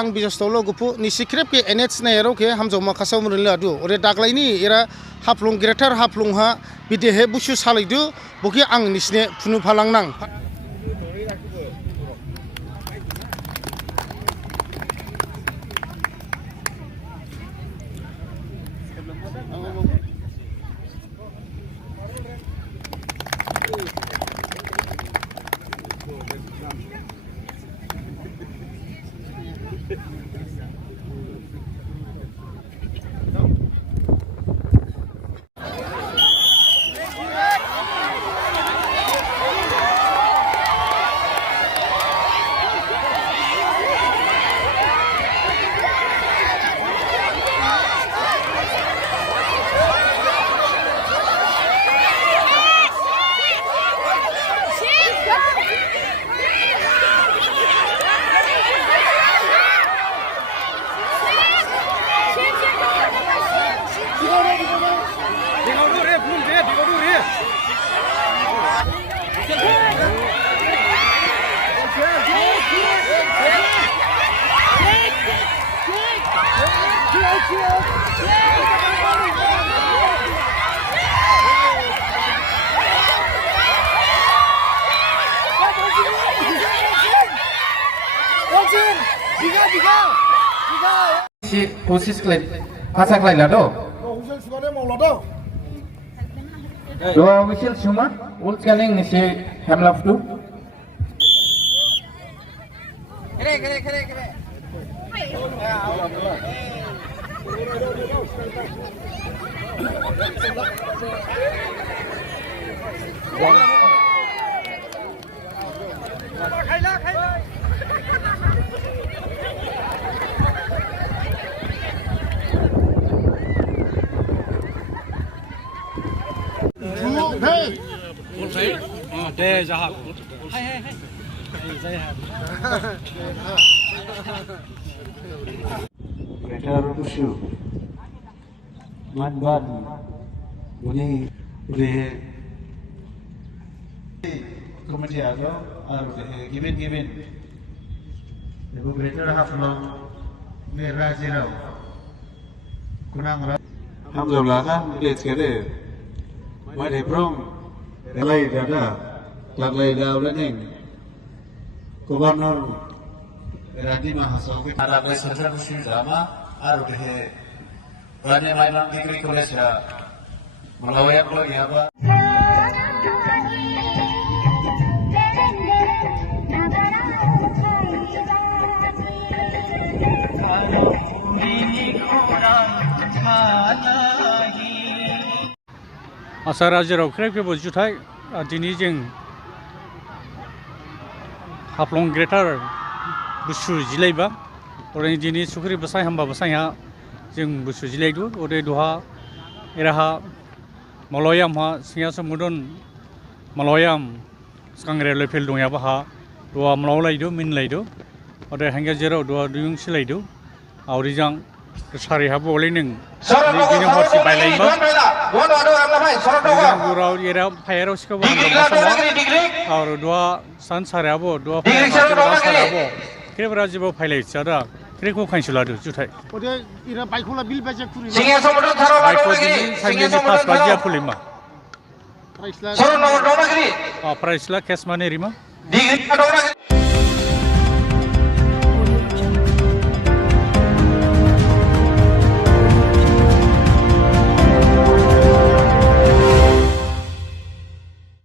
ang bijastolo gupu ni sikrep ke NH na ero ke hamjo makasau murila du ore daglai ni era haplung greater haplung ha bidehe busu salaidu boki ang nisne punu phalang nang si posisi klien pasak lain lah do. Dua whistle cuma, ult scanning ni si hamlaf tu. Kere. Đây ra học. Greater Bushu Manban Buni Udah Komite atau given Ibu Greater Haflong Merah Zirau Kunang Rap Alhamdulillah kan lihat sekali Wadai Prong Relai Dada Laglai Daulading Gubernur Radhi Mahasogwe Arabai Central Musim Drama Aruhe Rani Mailang Degree College Malawian lo ya Pak Asar Rajarau krep ke bojutai dini jeng haplong greater busu jilai ba orang dini sukri besai hamba besai ha jeng busu jilai du ode doha eraha maloyam ha singa samudon maloyam skangre level dong ya ba ha doa malolai du min lai du ode hangga jero doa duyung silai du aurijang sari ha boleh neng ni horsi bailai ba Gurau era payaro sika bo और दुआ सान सारे आबो दुआ सारे आबो केबरा जिबो फाइलाय चादा क्रेको खाइसुला दु जुथाय ode ira baikula bil baje kuri Singa somodon tharo बाइको साइने पास बाजिया फुलिमा Soro nomor 2 negeri. प्राइसला केस माने रिमा Di Dora